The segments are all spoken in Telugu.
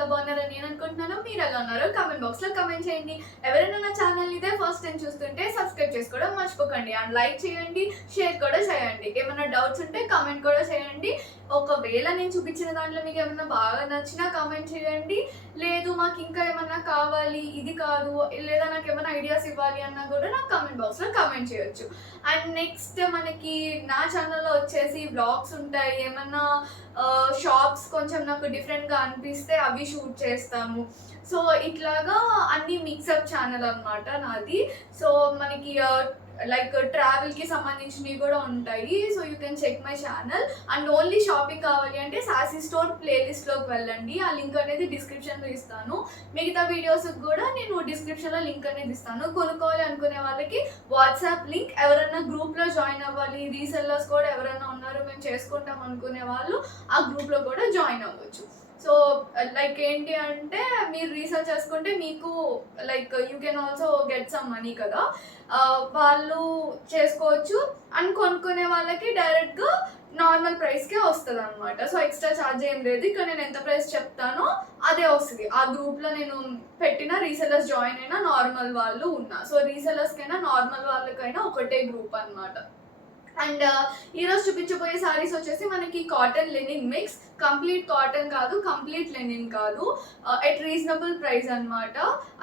చాలా బాగున్నారని నేను అనుకుంటున్నాను. మీరు ఎలా ఉన్నారో కామెంట్ బాక్స్ లో కామెంట్ చేయండి. ఎవరైనా నా ఛానల్ ఇదే ఫస్ట్ టైం చూస్తుంటే సబ్స్క్రైబ్ చేసుకోవడం మర్చిపోకండి అండ్ లైక్ చేయండి, షేర్ కూడా చేయండి. ఏమైనా డౌట్స్ ఉంటే కామెంట్ కూడా చేయండి. ఒకవేళ నేను చూపించిన దాంట్లో మీకు ఏమైనా బాగా నచ్చినా కామెంట్ చేయండి. లేదు మాకు ఇంకా ఏమన్నా కావాలి, ఇది కాదు, లేదా నాకు ఏమైనా ఐడియాస్ ఇవ్వాలి అన్నా కూడా నాకు కామెంట్ బాక్స్ లో కామెంట్ చేయొచ్చు. అండ్ నెక్స్ట్ మనకి నా ఛానల్లో వచ్చేసి బ్లాగ్స్ ఉంటాయి. ఏమన్నా షాప్స్ కొంచెం నాకు డిఫరెంట్గా అనిపిస్తే అవి షూట్ చేస్తాము. సో ఇట్లాగా అన్ని మిక్సప్ ఛానల్ అనమాట నాది. సో మనకి లైక్ ట్రావెల్కి సంబంధించినవి కూడా ఉంటాయి. So you can check my channel. And only shopping కావాలి అంటే సాసీ స్టోర్ ప్లేలిస్ట్లోకి వెళ్ళండి. ఆ లింక్ అనేది డిస్క్రిప్షన్లో ఇస్తాను. మిగతా వీడియోస్కి కూడా నేను డిస్క్రిప్షన్లో లింక్ అనేది ఇస్తాను. కొనుక్కోవాలి అనుకునే వాళ్ళకి వాట్సాప్ లింక్, ఎవరైనా గ్రూప్లో జాయిన్ అవ్వాలి, రీసెల్లర్స్ కూడా ఎవరైనా ఉన్నారు మేము చేసుకుంటాం అనుకునే వాళ్ళు ఆ గ్రూప్లో కూడా జాయిన్ అవ్వచ్చు. సో లైక్ ఏంటి అంటే మీరు రీసెర్చ్ చేసుకుంటే మీకు like you can also get some money కదా, వాళ్ళు చేసుకోవచ్చు. అండ్ కొనుక్కునే వాళ్ళకి డైరెక్ట్గా నార్మల్ ప్రైస్కే వస్తుంది అనమాట. సో ఎక్స్ట్రా ఛార్జ్ ఏం లేదు. ఇక్కడ నేను ఎంత ప్రైస్ చెప్తానో అదే వస్తుంది. ఆ గ్రూప్లో నేను పెట్టిన రీసెలర్స్ జాయిన్ అయినా నార్మల్ వాళ్ళు ఉన్నా. సో రీసెలర్స్కైనా నార్మల్ వాళ్ళకైనా ఒకటే గ్రూప్ అనమాట. అండ్ ఈరోజు చూపించబోయే సారీస్ వచ్చేసి మనకి cotton Lenin mix, complete cotton కాదు, కంప్లీట్ లెనిన్ కాదు, ఎట్ రీజనబుల్ ప్రైస్ అనమాట.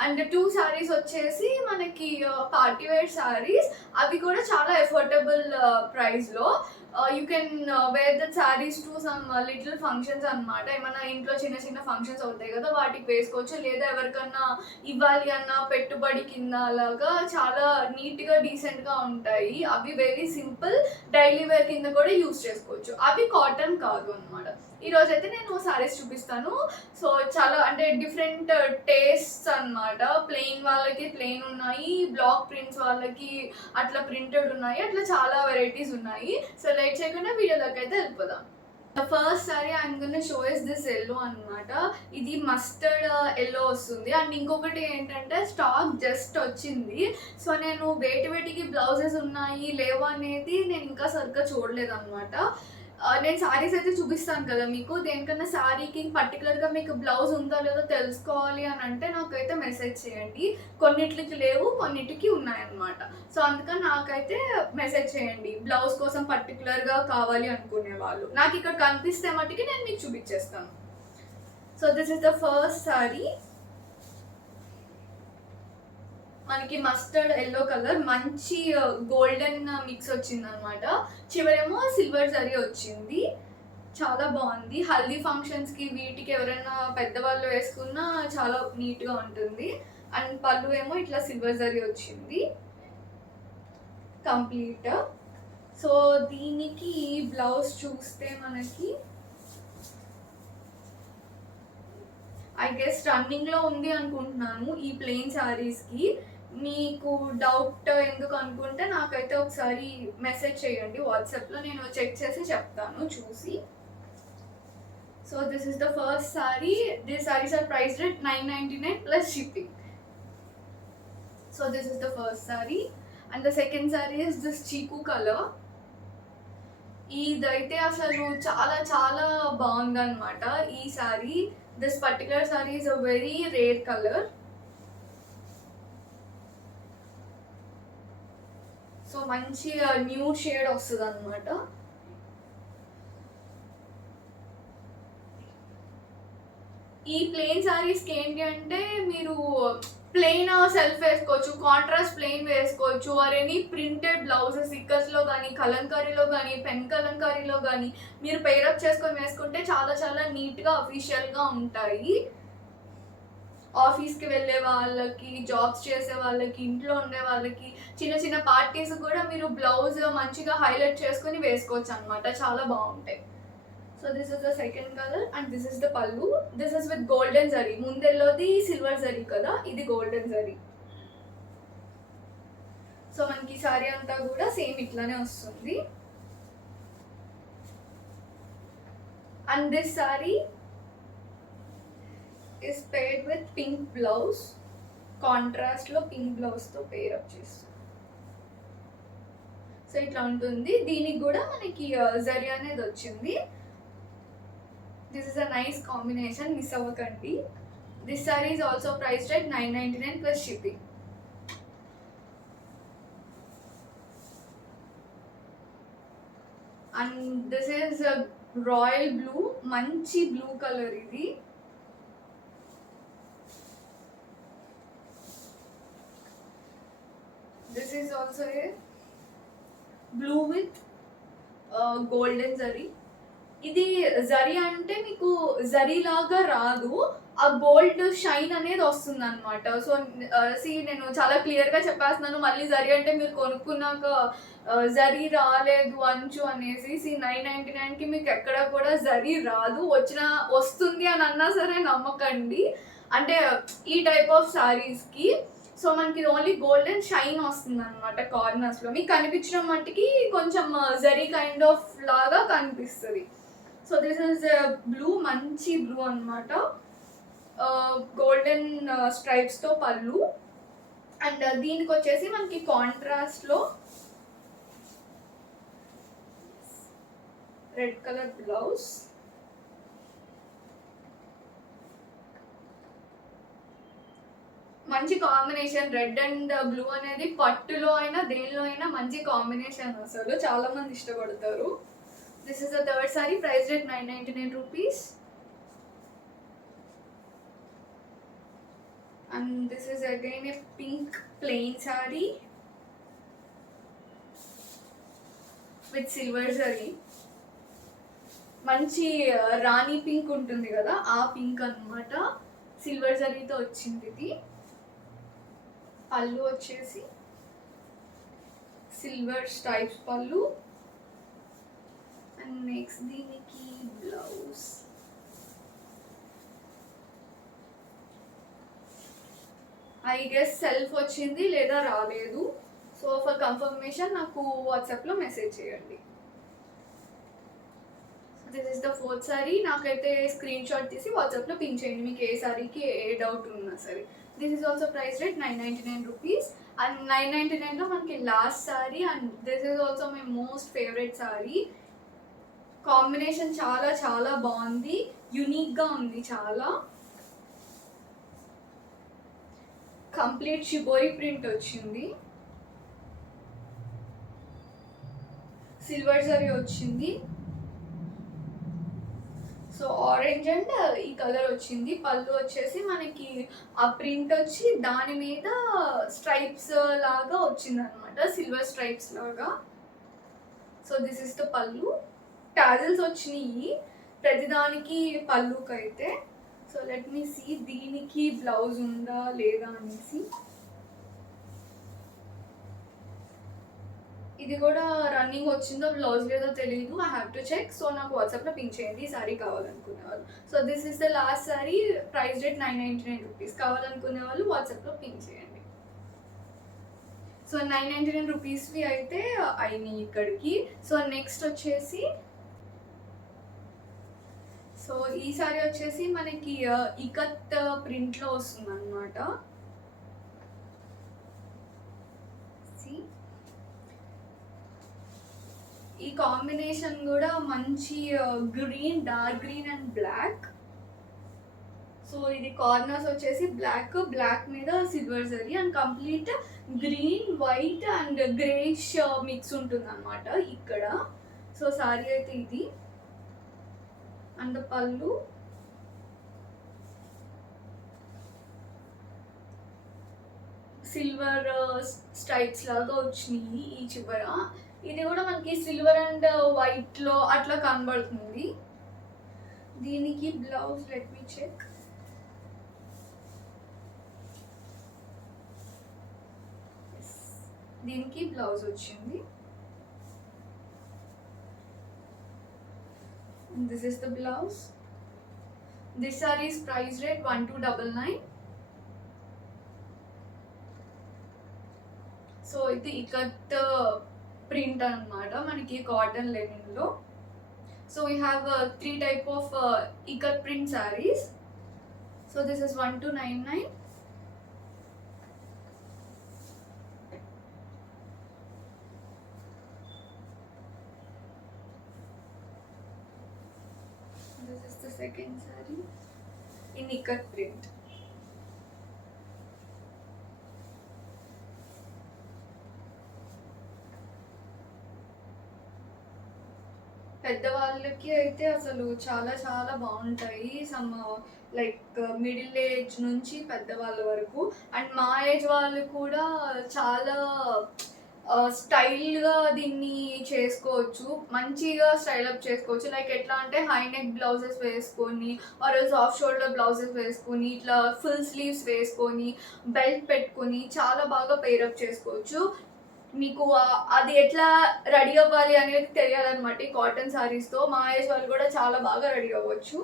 అండ్ 2 సారీస్ వచ్చేసి మనకి పార్టీ వేర్ సారీస్, అవి కూడా చాలా ఎఫోర్డబుల్ ప్రైస్లో. You can wear that sarees to some little functions అనమాట. ఏమైనా ఇంట్లో చిన్న చిన్న ఫంక్షన్స్ అవుతాయి కదా, వాటికి వేసుకోవచ్చు. లేదా ఎవరికన్నా ఇవ్వాలి అన్న పెట్టుబడి కింద అలాగా చాలా నీట్గా డీసెంట్గా ఉంటాయి. అవి వెరీ సింపుల్, డైలీ వేర్ కింద కూడా యూస్ చేసుకోవచ్చు. అవి కాటన్ కాదు అనమాట. ఈరోజు అయితే నేను సారీస్ చూపిస్తాను. సో చాలా అంటే డిఫరెంట్ టేస్ట్స్ అనమాట. ప్లెయిన్ వాళ్ళకి ప్లెయిన్ ఉన్నాయి, బ్లాక్ ప్రింట్స్ వాళ్ళకి అట్లా ప్రింటెడ్ ఉన్నాయి, అట్లా చాలా వెరైటీస్ ఉన్నాయి. సో లైట్ చేయకుండా వీడియోలోకి అయితే వెళ్ళిపోదాం. First sorry I'm gonna show is this yellow అనమాట. ఇది మస్టర్డ్ ఎల్లో వస్తుంది. అండ్ ఇంకొకటి ఏంటంటే స్టాక్ జస్ట్ వచ్చింది. సో నేను వేటికి బ్లౌజెస్ ఉన్నాయి లేవు అనేది నేను ఇంకా సరిగ్గా చూడలేదు అనమాట. నేను సారీస్ అయితే చూపిస్తాను కదా మీకు. దేనికన్నా సారీకి పర్టికులర్గా మీకు బ్లౌజ్ ఉందో లేదో తెలుసుకోవాలి అని అంటే నాకైతే మెసేజ్ చేయండి. కొన్నిటికి లేవు, కొన్నిటికి ఉన్నాయన్నమాట. సో అందుకని నాకైతే మెసేజ్ చేయండి బ్లౌజ్ కోసం పర్టికులర్గా కావాలి అనుకునే వాళ్ళు. నాకు ఇక్కడ కనిపిస్తే మట్టుకి నేను మీకు చూపించేస్తాను. So this is the first sorry. మనకి మస్టర్డ్ ఎల్లో కలర్, మంచి గోల్డెన్ మిక్స్ వచ్చింది అనమాట. చివరేమో సిల్వర్ జరీ వచ్చింది. చాలా బాగుంది. హల్దీ ఫంక్షన్స్కి వీటికి ఎవరైనా పెద్దవాళ్ళు వేసుకున్నా చాలా నీట్గా ఉంటుంది. అండ్ పళ్ళు ఏమో ఇట్లా సిల్వర్ జరీ వచ్చింది కంప్లీట్. సో దీనికి బ్లౌజ్ చూస్తే మనకి ఐ గెస్ రన్నింగ్లో ఉంది అనుకుంటున్నాను ఈ ప్లెయిన్ శారీస్కి. మీకు డౌట్ ఎందుకు అనుకుంటే నాకైతే ఒకసారి మెసేజ్ చేయండి వాట్సాప్లో, నేను చెక్ చేసి చెప్తాను చూసి. So this is the first saree. This sarees are priced at $9.99 plus shipping. So this is the first saree. And the second saree is this chikoo colour. ఇదైతే అసలు చాలా చాలా బాగుంది అనమాట ఈ saree. This particular saree is a very rare colour. So మంచి న్యూడ్ షేడ్ వస్తుంది అనమాట. ఈ ప్లెయిన్ సారీస్కి ఏంటి అంటే మీరు ప్లెయిన్ సెల్ఫ్ వేసుకోవచ్చు, కాంట్రాస్ట్ ప్లెయిన్ వేసుకోవచ్చు, ఆర్ ఎనీ ప్రింటెడ్ బ్లౌజెస్ ఇక్కస్లో కానీ, కలంకారీలో కానీ, పెన్ కలంకారీలో కానీ మీరు పేరప్ చేసుకొని వేసుకుంటే చాలా చాలా నీట్గా అఫీషియల్గా ఉంటాయి. ఆఫీస్కి వెళ్ళే వాళ్ళకి, జాబ్స్ చేసే వాళ్ళకి, ఇంట్లో ఉండే వాళ్ళకి, చిన్న చిన్న పార్టీస్ కూడా మీరు బ్లౌజ్ మంచిగా హైలైట్ చేసుకొని వేసుకోవచ్చు అనమాట. చాలా బాగుంటాయి. So this is the second colour and this is the pallu. This is with golden zari. ముందెల్లోది సిల్వర్ జరీ కదా, ఇది గోల్డెన్ జరీ. సో మనకి సారీ అంతా కూడా సేమ్ ఇట్లానే వస్తుంది. And this sorry is paired with pink blouse. Contrast లో పింక్ బ్లౌజ్ తో పేర్ అప్ చేస్తాం. సో ఇట్లా ఉంటుంది. దీనికి కూడా మనకి జరీ అనేది వచ్చింది. This is a nice combination, miss అవ్వకండి. This sorry is also priced at 999 plus shipping. And this is royal blue, మంచి బ్లూ కలర్ ఇది. This is also a blue with golden zari. ఇది జరీ అంటే మీకు జరీ లాగా రాదు, ఆ గోల్డ్ షైన్ అనేది వస్తుంది అనమాట. సో నేను చాలా క్లియర్గా చెప్పేస్తున్నాను, మళ్ళీ జరీ అంటే మీరు కొనుక్కున్నాక జరీ రాలేదు అంచు అనేసి. 999కి మీకు ఎక్కడ కూడా జరీ రాదు, వస్తుంది అని అన్నా సరే నమ్మకండి. అంటే ఈ టైప్ ఆఫ్ శారీస్కి సో మనకి ఓన్లీ గోల్డెన్ షైన్ వస్తుంది అనమాట కార్నర్స్లో. మీకు కనిపించడం మట్టికి కొంచెం జరీ కైండ్ ఆఫ్ లాగా కనిపిస్తుంది. సో దిస్ ఇస్ బ్లూ, మంచి బ్లూ అనమాట, గోల్డెన్ స్ట్రైప్స్తో పళ్ళు. అండ్ దీనికి వచ్చేసి మనకి కాంట్రాస్ట్లో రెడ్ కలర్ బ్లౌజ్. మంచి కాంబినేషన్, రెడ్ అండ్ బ్లూ అనేది పట్టులో అయినా దేనిలో అయినా మంచి కాంబినేషన్, అసలు చాలా మంది ఇష్టపడతారు. This is the third sorry, priced at 999 rupees. And this is again A pink plain sorry with silver zari. మంచి రాణి పింక్ ఉంటుంది కదా, ఆ పింక్ అన్నమాట, సిల్వర్ జరీతో వచ్చింది ఇది. పళ్ళు వచ్చేసి సిల్వర్ స్ట్రైప్స్ పళ్ళు. అండ్ నెక్స్ట్ దీనికి బ్లౌజ్. ఐ గెస్ సెల్ఫ్ వచ్చింది లేదా రాలేదు. సో ఫర్ కన్ఫర్మేషన్ నాకు వాట్సాప్లో మెసేజ్ చేయండి. This is the fourth sorry. నాకైతే స్క్రీన్ షాట్ తీసి వాట్సాప్లో పింక్ చేయండి మీకు ఏ సారీకి ఏ డౌట్ ఉన్నా సరే. This is also priced at 999 rupees. And 999లో మనకి last sari. And this is also my most favourite sari. Combination చాలా చాలా బాగుంది, యునిక్గా ఉంది చాలా. కంప్లీట్ షిబోరి ప్రింట్ వచ్చింది, సిల్వర్ జరీ వచ్చింది. సో ఆరెంజ్ అండ్ ఈ కలర్ వచ్చింది. పళ్ళు వచ్చేసి మనకి ఆ ప్రింట్ వచ్చి దాని మీద స్ట్రైప్స్ లాగా వచ్చింది అనమాట, సిల్వర్ స్ట్రైప్స్ లాగా. సో దిస్ ఇస్ ద పళ్ళు. టాజిల్స్ వచ్చినాయి ప్రతిదానికి పళ్ళుకైతే. సో లెట్ మీ సీ దీనికి బ్లౌజ్ ఉందా లేదా అనేసి. ఇది కూడా రన్నింగ్ వచ్చిందో బ్లౌజ్ లేదో తెలియదు, I have to check. So నాకు వాట్సాప్లో పింక్ చేయండి ఈ సారీ కావాలనుకునే వాళ్ళు. So this is the last saree, price rate 999 rupees. కావాలనుకునే వాళ్ళు వాట్సాప్లో పింక్ చేయండి. సో 999 రూపీస్వి అయితే అయినాయి ఇక్కడికి. సో నెక్స్ట్ వచ్చేసి, సో ఈ సారీ వచ్చేసి మనకి ఇకత్ ప్రింట్లో వస్తుంది అనమాట. ఈ కాంబినేషన్ కూడా మంచి green, dark green and black. So ఇది కార్నర్స్ వచ్చేసి బ్లాక్ మీద silver zari and complete green, white and greyish mix ఉంటుంది అనమాట ఇక్కడ. సో సారీ అయితే ఇది. అండ్ పళ్ళు సిల్వర్ స్ట్రైప్స్ లాగా వచ్చినాయి ఈ చివర. ఇది కూడా మనకి సిల్వర్ అండ్ వైట్లో అట్లా కనబడుతుంది. దీనికి బ్లౌజ్ లెట్ మీ చెక్. దీనికి బ్లౌజ్ వచ్చింది. This is the blouse. This sari is price rate 1299. So ఇది ఇకత్ ప్రింట్ అనమాట మనకి కాటన్ లెనిన్లో. So we have 3 type of ikat print sarees. So this is 1299. This is the sorry in ikat print. పెద్దవాళ్ళకి అయితే అసలు చాలా చాలా బాగుంటాయి. సమ్ లైక్ మిడిల్ ఏజ్ నుంచి పెద్దవాళ్ళ వరకు, అండ్ మా ఏజ్ వాళ్ళు కూడా చాలా స్టైల్గా దీన్ని చేసుకోవచ్చు, మంచిగా స్టైల్ అప్ చేసుకోవచ్చు. లైక్ ఎట్లా అంటే హై నెక్ బ్లౌజెస్ వేసుకొని ఆర్ ఆఫ్ షోల్డర్ బ్లౌజెస్ వేసుకొని ఇట్లా ఫుల్ స్లీవ్స్ వేసుకొని బెల్ట్ పెట్టుకొని చాలా బాగా పేరప్ చేసుకోవచ్చు. మీకు అది ఎట్లా రెడీ అవ్వాలి అనేది తెలియాలన్నమాట. ఈ కాటన్ శారీస్తో మా ఏజ్ వాళ్ళు కూడా చాలా బాగా రెడీ అవ్వచ్చు.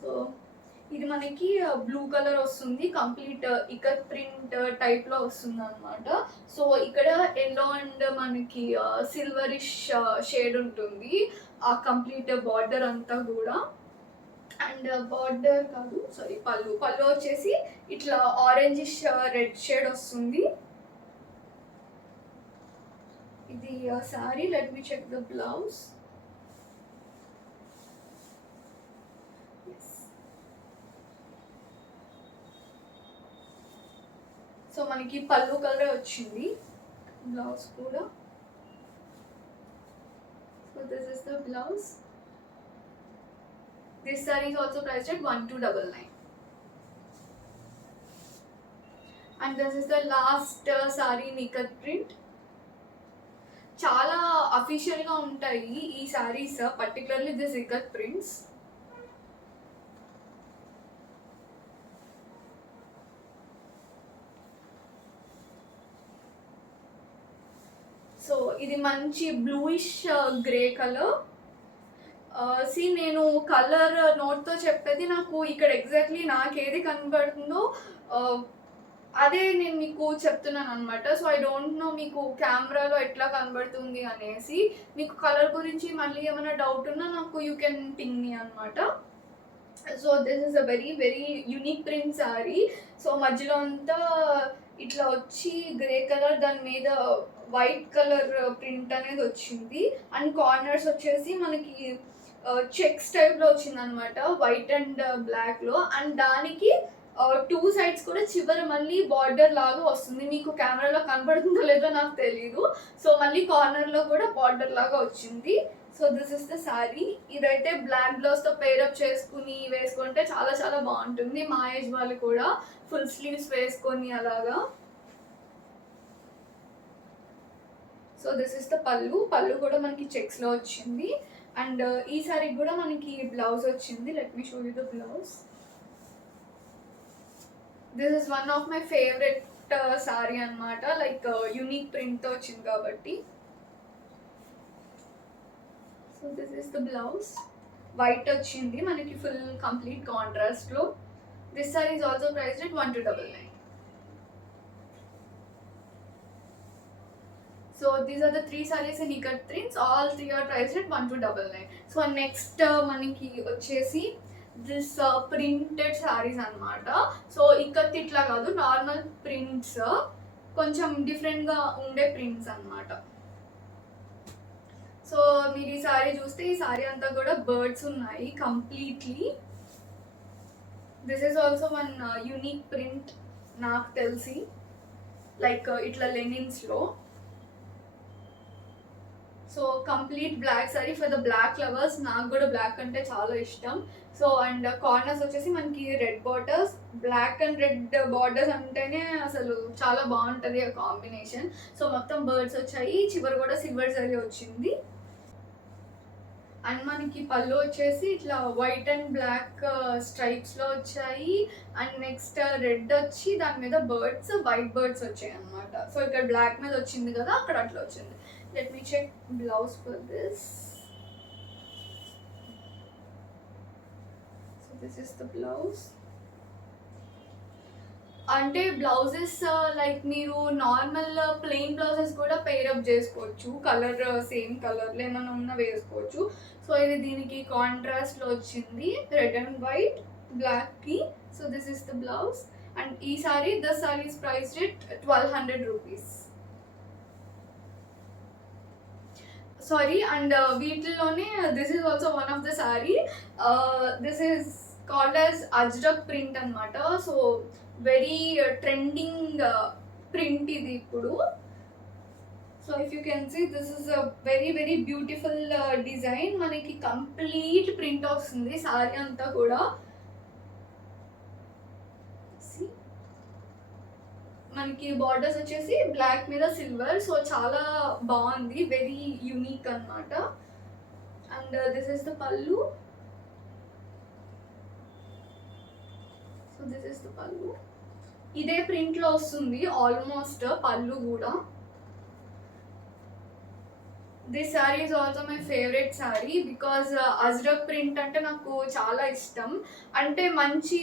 సో ఇది మనకి బ్లూ కలర్ వస్తుంది, కంప్లీట్ ఇకత్ ప్రింట్ టైప్లో వస్తుంది అనమాట. సో ఇక్కడ ఎల్లో అండ్ మనకి సిల్వరిష్ షేడ్ ఉంటుంది ఆ కంప్లీట్ బార్డర్ అంతా కూడా. అండ్ బార్డర్ కాదు సారీ, పళ్ళు వచ్చేసి ఇట్లా ఆరెంజిష్ రెడ్ షేడ్ వస్తుంది. ఇది saree. Let me check the blouse. So మనకి పళ్ళు కలర్ వచ్చింది, బ్లౌజ్ కూడా. So this is the blouse. This sorry is also priced at 1299. And this is the last saree in ikat print. చాలా అఫీషియల్గా ఉంటాయి ఈ saris, particularly this ikat prints. So ఇది మంచి బ్లూయిష్ గ్రే కలర్. నేను కలర్ నోట్తో చెప్పేది, నాకు ఇక్కడ ఎగ్జాక్ట్లీ నాకు ఏది కనబడుతుందో అదే నేను మీకు చెప్తున్నాను అనమాట. సో ఐ డోంట్ నో మీకు కెమెరాలో ఎట్లా కనబడుతుంది అనేసి. మీకు కలర్ గురించి మళ్ళీ ఏమైనా డౌట్ ఉన్నా నాకు యూ కెన్ పింగ్ మీ అనమాట. So this is a very very unique print sari. So మధ్యలో అంతా ఇట్లా వచ్చి గ్రే కలర్, దాని మీద వైట్ కలర్ ప్రింట్ అనేది వచ్చింది. అండ్ కార్నర్స్ వచ్చేసి మనకి చెక్స్ టైప్లో వచ్చింది అనమాట, వైట్ అండ్ బ్లాక్లో. అండ్ దానికి టూ సైడ్స్ కూడా చివర మళ్ళీ బార్డర్ లాగా వస్తుంది. మీకు కెమెరాలో కనబడుతుందో లేదో నాకు తెలీదు. సో మళ్ళీ కార్నర్లో కూడా బార్డర్ లాగా వచ్చింది. So this is the sari. ఇదైతే బ్లాక్ బ్లౌజ్తో పేరప్ చేసుకుని వేసుకుంటే చాలా చాలా బాగుంటుంది. మా ఏజ్ వాళ్ళు కూడా ఫుల్ స్లీవ్స్ వేసుకొని అలాగా. సో దిస్ ఇస్ ద పళ్ళు. పళ్ళు కూడా మనకి చెక్స్లో వచ్చింది. అండ్ ఈ శారీకి కూడా మనకి బ్లౌజ్ వచ్చింది. Let me show you the blouse. This is one of my favourite saree అనమాట, లైక్ యూనిక్ ప్రింట్తో వచ్చింది కాబట్టి. So this is the blouse. White వచ్చింది మనకి ఫుల్ కంప్లీట్ కాంట్రాస్ట్లో. This sorry is also priced at 1299. So these are the 3 sarees in ikat prints. All 3 are priced at 1299. So next మనకి వచ్చేసి దిస్ ప్రింటెడ్ శారీస్ అనమాట. సో ఇక్కత్ ఇట్లా కాదు, నార్మల్ ప్రింట్స్, కొంచెం డిఫరెంట్గా ఉండే ప్రింట్స్ అనమాట. సో మీరు ఈ శారీ చూస్తే ఈ శారీ అంతా కూడా బర్డ్స్ ఉన్నాయి completely. This is also one unique print నాకు తెలిసి, లైక్ ఇట్లా లెనిన్స్లో. So complete black sari for the black lovers. నాకు కూడా బ్లాక్ అంటే చాలా ఇష్టం. సో అండ్ కార్నర్స్ వచ్చేసి మనకి red borders, black and red borders అంటేనే అసలు చాలా బాగుంటుంది ఆ కాంబినేషన్. సో మొత్తం బర్డ్స్ వచ్చాయి, చివరి కూడా సిల్వర్ జరీ వచ్చింది. అండ్ మనకి పళ్ళు వచ్చేసి ఇట్లా వైట్ అండ్ బ్లాక్ స్ట్రైప్స్లో వచ్చాయి. అండ్ నెక్స్ట్ రెడ్ వచ్చి దాని మీద బర్డ్స్, వైట్ బర్డ్స్ వచ్చాయి అనమాట. సో ఇక్కడ బ్లాక్ మీద వచ్చింది కదా, అక్కడ అట్లా వచ్చింది. Let me check blouse for this. So this is the blouse. అంటే బ్లౌజెస్ లైక్ మీరు నార్మల్ ప్లెయిన్ బ్లౌజెస్ కూడా పేరప్ చేసుకోవచ్చు, కలర్ సేమ్ కలర్లో ఏమైనా ఉన్నా వేసుకోవచ్చు. సో ఇది దీనికి కాంట్రాస్ట్లో వచ్చింది, రెడ్ అండ్ వైట్ బ్లాక్కి. So this is the blouse. And ఈ sari, the sari is priced at 1200 rupees. Sorry. And వీటిలోనే this is also one of the sari. This is called as ajrakh print అనమాట. సో వెరీ ట్రెండింగ్ ప్రింట్ ఇది ఇప్పుడు. So if you can see this is a very very beautiful design. మనకి కంప్లీట్ ప్రింట్ వస్తుంది సారీ అంతా కూడా. మనకి బార్డర్స్ వచ్చేసి బ్లాక్ మీద సిల్వర్. సో చాలా బాగుంది, వెరీ యూనిక్ అనమాట. And this is the pallu. So this is the pallu. ఇదే ప్రింట్ లో వస్తుంది ఆల్మోస్ట్ పల్లు కూడా. This saree is also my favourite saree because Ajrak print అంటే నాకు చాలా ఇష్టం. అంటే మంచి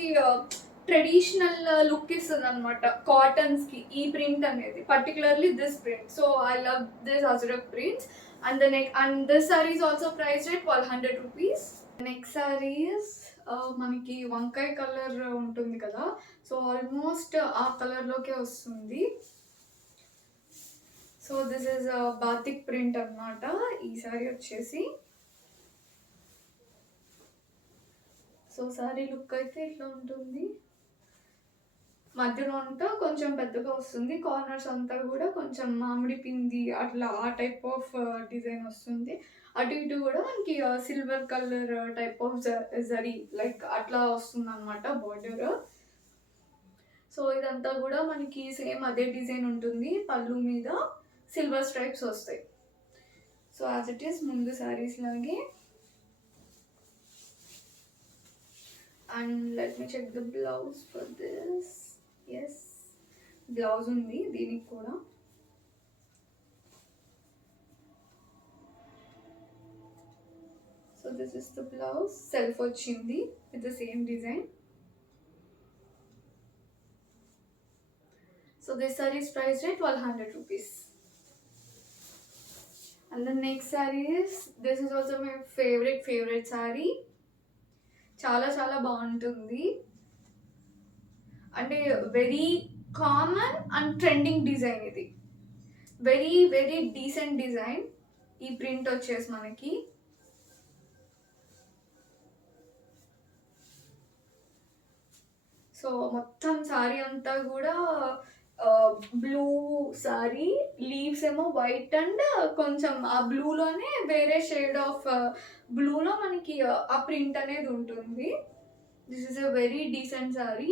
ట్రెడిషనల్ లుక్ ఇస్తుంది అనమాట కాటన్స్కి ఈ ప్రింట్ అనేది, particularly this print. So I love this Ajrak prints. And this saree is also priced at 1200 rupees. Next saree is మనకి వంకాయ కలర్ ఉంటుంది కదా, సో ఆల్మోస్ట్ ఆ కలర్లోకే వస్తుంది. So this is batik print అనమాట ఈ సారీ వచ్చేసి. సో సారీ లుక్ అయితే ఇట్లా ఉంటుంది. మధ్యలో అంతా కొంచెం పెద్దగా వస్తుంది, కార్నర్స్ అంతా కూడా కొంచెం మామిడి పిండి అట్లా ఆ టైప్ ఆఫ్ డిజైన్ వస్తుంది. అటు ఇటు కూడా మనకి silver colour type of zari like అట్లా వస్తుంది అనమాట బార్డర్. సో ఇదంతా కూడా మనకి సేమ్ అదే డిజైన్ ఉంటుంది, పళ్ళు మీద సిల్వర్ స్ట్రైప్స్ వస్తాయి. సో యాజ్ ఇట్ ఈస్ ముందు శారీస్ లాగే. And let me check the blouse for this. Yes, blouse ఉంది దీనికి కూడా. So this is the blouse. Self వచ్చింది with the same design. So this sorry is priced at 1200 rupees. And the next saree is, this is also my favorite saree. చాలా చాలా బాగుంటుంది. అంటే very common and trending design ఇది. వెరీ వెరీ డీసెంట్ డిజైన్ ఈ ప్రింట్ వచ్చేసి మనకి. సో మొత్తం సారీ అంతా కూడా బ్లూ సారీ, లీవ్స్ ఏమో వైట్ అండ్ కొంచెం ఆ బ్లూలోనే వేరే షేడ్ ఆఫ్ బ్లూలో మనకి ఆ ప్రింట్ అనేది ఉంటుంది. This is a very decent saree.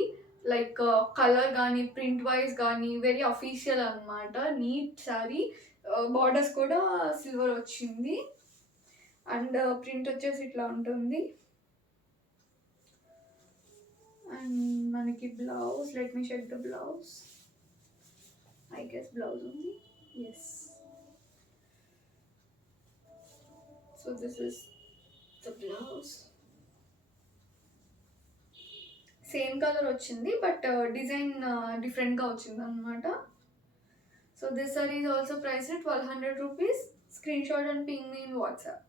Like colour కానీ ప్రింట్ వైజ్ కానీ వెరీ అఫీషియల్ అనమాట. Neat saree. బార్డర్స్ కూడా సిల్వర్ వచ్చింది అండ్ ప్రింట్ వచ్చేసి ఇట్లా ఉంటుంది. అండ్ మనకి blouse, let me check the blouse. I guess blouse only. Yes. So this is the blouse. Same color వచ్చింది but design different గా వచ్చింది అన్నమాట. So this saree is also priced at 1200 rupees. Screenshot and ping me in WhatsApp.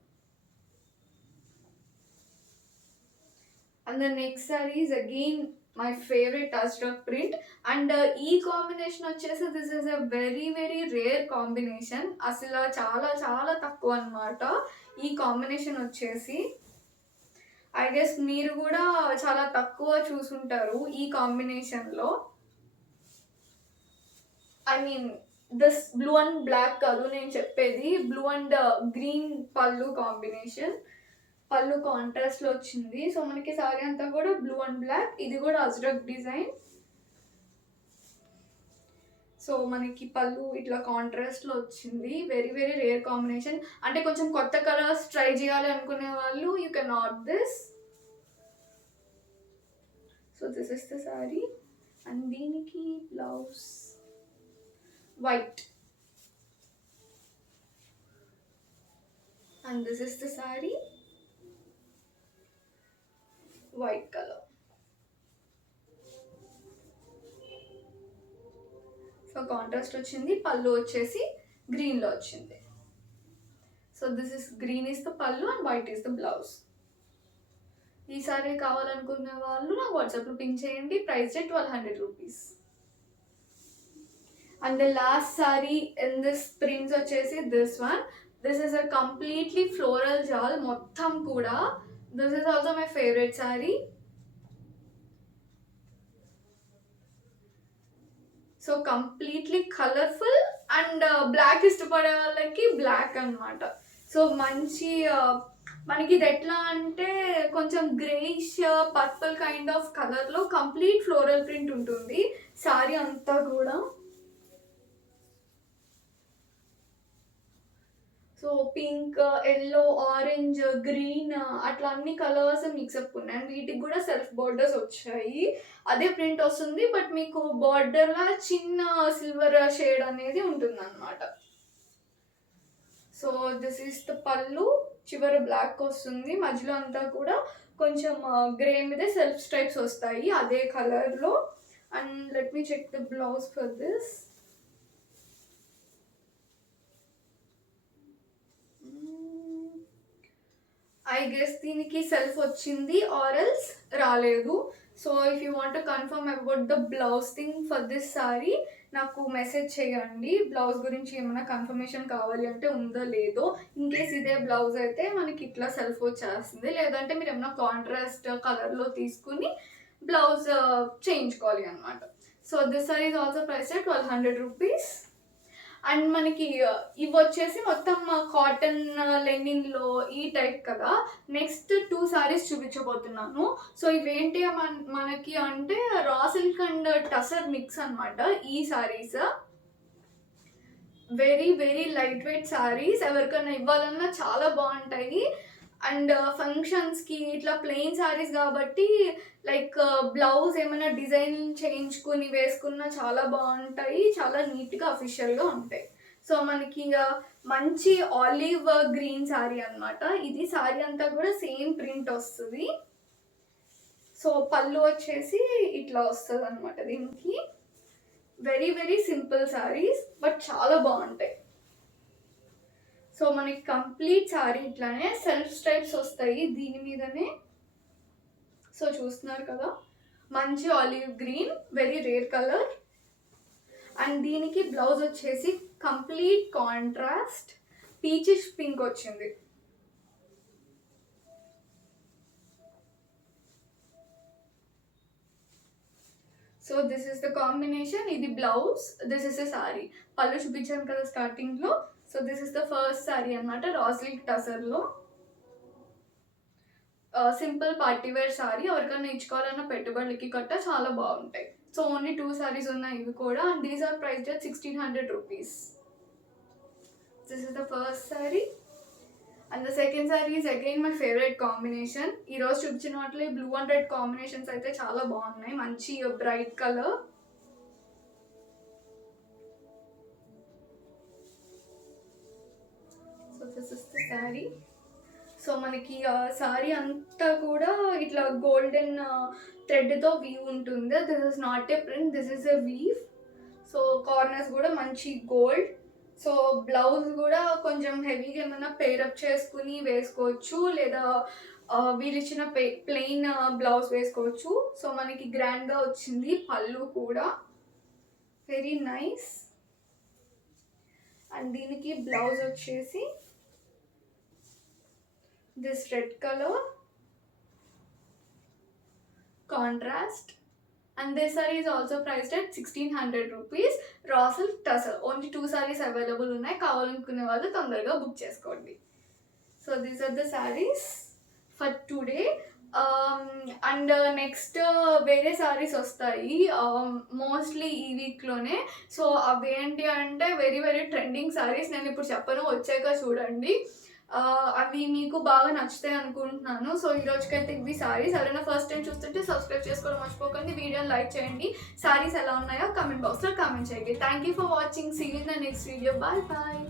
And the next saree is again my favorite Ajrak print. And ఈ కాంబినేషన్ వచ్చేసి this is a very very rare combination. అసలు చాలా చాలా తక్కువ అనమాట ఈ కాంబినేషన్ వచ్చేసి. ఐ గెస్ మీరు కూడా చాలా తక్కువ చూసుంటారు ఈ కాంబినేషన్లో. I mean this blue and black కాదు నేను చెప్పేది, blue and green pallu combination. Pallu కాంట్రాస్ట్లో వచ్చింది. సో మనకి సారీ అంతా కూడా బ్లూ అండ్ బ్లాక్. ఇది కూడా అజ్రక్ డిజైన్. సో మనకి పళ్ళు ఇట్లా కాంట్రాస్ట్లో వచ్చింది. Very very rare combination. అంటే కొంచెం కొత్త కలర్స్ ట్రై చేయాలి అనుకునే వాళ్ళు you can order this. So this is the sari. And దీనికి blouse white. And this is the sari, white colour. So contrast వచ్చింది. పళ్ళు వచ్చేసి గ్రీన్లో వచ్చింది. So this is green is the pallu and white is the blouse. ఈ సారీ కావాలనుకునే వాళ్ళు నాకు వాట్సాప్లో పింక్ చేయండి. Price at 1200 rupees. And the last sorry in this prints వచ్చేసి this one. This is a completely floral జాల్ మొత్తం కూడా. This is also my favourite sari. So completely colourful and black ఇష్టపడే వాళ్ళకి బ్లాక్ అనమాట. సో మంచి మనకి ఇది ఎట్లా అంటే కొంచెం గ్రేయిష్ పర్పుల్ కైండ్ ఆఫ్ కలర్లో కంప్లీట్ ఫ్లోరల్ ప్రింట్ ఉంటుంది శారీ అంతా కూడా. So pink, yellow, orange, green అట్లా అన్ని కలర్స్ మిక్సప్ ఉన్నాయి. అండ్ వీటికి కూడా సెల్ఫ్ బార్డర్స్ వచ్చాయి. అదే ప్రింట్ వస్తుంది బట్ మీకు బార్డర్లో చిన్న సిల్వర్ షేడ్ అనేది ఉంటుంది అనమాట. సో దిస్ ఈస్ ద పళ్ళు. చివరి బ్లాక్ వస్తుంది, మధ్యలో అంతా కూడా కొంచెం గ్రే మీద సెల్ఫ్ స్ట్రైప్స్ వస్తాయి అదే కలర్లో. And let me check the blouse for this. I guess దీనికి సెల్ఫ్ వచ్చింది ఆర్ ఎల్స్ రాలేదు. So if you want to confirm about the blouse thing for this saree నాకు మెసేజ్ చేయండి. బ్లౌజ్ గురించి ఏమైనా కన్ఫర్మేషన్ కావాలి అంటే ఉందో లేదో. ఇన్ కేస్ ఇదే బ్లౌజ్ అయితే మనకి ఇట్లా సెల్ఫ్ వచ్చేస్తుంది, లేదంటే మీరు ఏమైనా కాంట్రాస్ట్ కలర్లో తీసుకుని బ్లౌజ్ చేయించుకోవాలి అనమాట. So this sorry is also price 1200 rupees. And మనకి ఇవి వచ్చేసి మొత్తం కాటన్ లెనిన్లో ఈ టైప్ కదా. నెక్స్ట్ 2 సారీస్ చూపించబోతున్నాను. సో ఇవేంటి మనకి అంటే raw silk and tussar mix అనమాట ఈ saris. Very very light weight saris, ఎవరికైనా ఇవ్వాలన్నా చాలా బాగుంటాయి. అండ్ ఫంక్షన్స్కి ఇట్లా ప్లెయిన్ సారీస్ కాబట్టి లైక్ బ్లౌజ్ ఏమైనా డిజైన్ చేయించుకుని వేసుకున్నా చాలా బాగుంటాయి, చాలా నీట్గా అఫీషియల్గా ఉంటాయి. సో మనకి మంచి ఆలివ్ గ్రీన్ సారీ అనమాట ఇది. సారీ అంతా కూడా సేమ్ ప్రింట్ వస్తుంది. సో పళ్ళు వచ్చేసి ఇట్లా వస్తుంది అనమాట దీనికి. Very very simple saris but చాలా బాగుంటాయి. సో మనకి కంప్లీట్ సారీ ఇట్లానే సెల్ఫ్ స్ట్రైప్స్ వస్తాయి దీని మీదనే. సో చూస్తున్నారు కదా, మంచి olive green, very rare colour. And దీనికి బ్లౌజ్ వచ్చేసి కంప్లీట్ కాంట్రాస్ట్ పీచిష్ పింక్ వచ్చింది. So this is the combination. ఇది blouse, this is the sari. Pallu చూపించాను కదా స్టార్టింగ్లో. So this is the first sari అనమాట, రా సిల్క్ టసర్లో. సింపుల్ పార్టీ వేర్ సారీ, ఎవరికైనా ఇచ్చుకోవాలన్నా పెట్టుబడులకి కట్ట చాలా బాగుంటాయి. సో ఓన్లీ 2 సారీస్ ఉన్నాయి ఇవి కూడా. And these are priced at 1600 rupees. This is the first saree. And the second saree is again my favourite combination. ఈరోజు చూపించిన వాటిలో బ్లూ అండ్ రెడ్ కాంబినేషన్స్ అయితే చాలా బాగున్నాయి, మంచి bright colour. So this is the saree. So మనకి సారీ అంతా కూడా ఇట్లా గోల్డెన్ థ్రెడ్తో వీవ్ ఉంటుంది. This is not a print, this is a weave. So corners కూడా మంచి గోల్డ్. సో బ్లౌజ్ కూడా కొంచెం హెవీగా ఏమైనా పేరప్ చేసుకుని వేసుకోవచ్చు, లేదా వీళ్ళు ఇచ్చిన ప్లెయిన్ బ్లౌజ్ వేసుకోవచ్చు. సో మనకి గ్రాండ్గా వచ్చింది పళ్ళు కూడా, వెరీ నైస్. అండ్ దీనికి బ్లౌజ్ వచ్చేసి this red color contrast. And this saree is also priced at 1600 rupees. Raw silk tussar. Only 2 sarees available ఉన్నాయి, కావాలనుకునే వాళ్ళు తొందరగా బుక్ చేసుకోండి. So these are the sarees for today. And next వేరే సారీస్ వస్తాయి మోస్ట్లీ ఈ వీక్లోనే. సో అవి ఏంటి అంటే వెరీ వెరీ ట్రెండింగ్ సారీస్. నేను ఇప్పుడు చెప్పను, వచ్చాక చూడండి. అవి మీకు బాగా నచ్చుతాయి అనుకుంటున్నాను. సో ఈ రోజుకైతే ఇవి సారీస్. ఎవరైనా ఫస్ట్ టైం చూస్తుంటే సబ్స్క్రైబ్ చేసుకోవడం మర్చిపోకండి, వీడియోని లైక్ చేయండి, సారీస్ ఎలా ఉన్నాయో కామెంట్ బాక్స్లో కామెంట్ చేయండి. Thank you for watching. See you in the next video. Bye bye.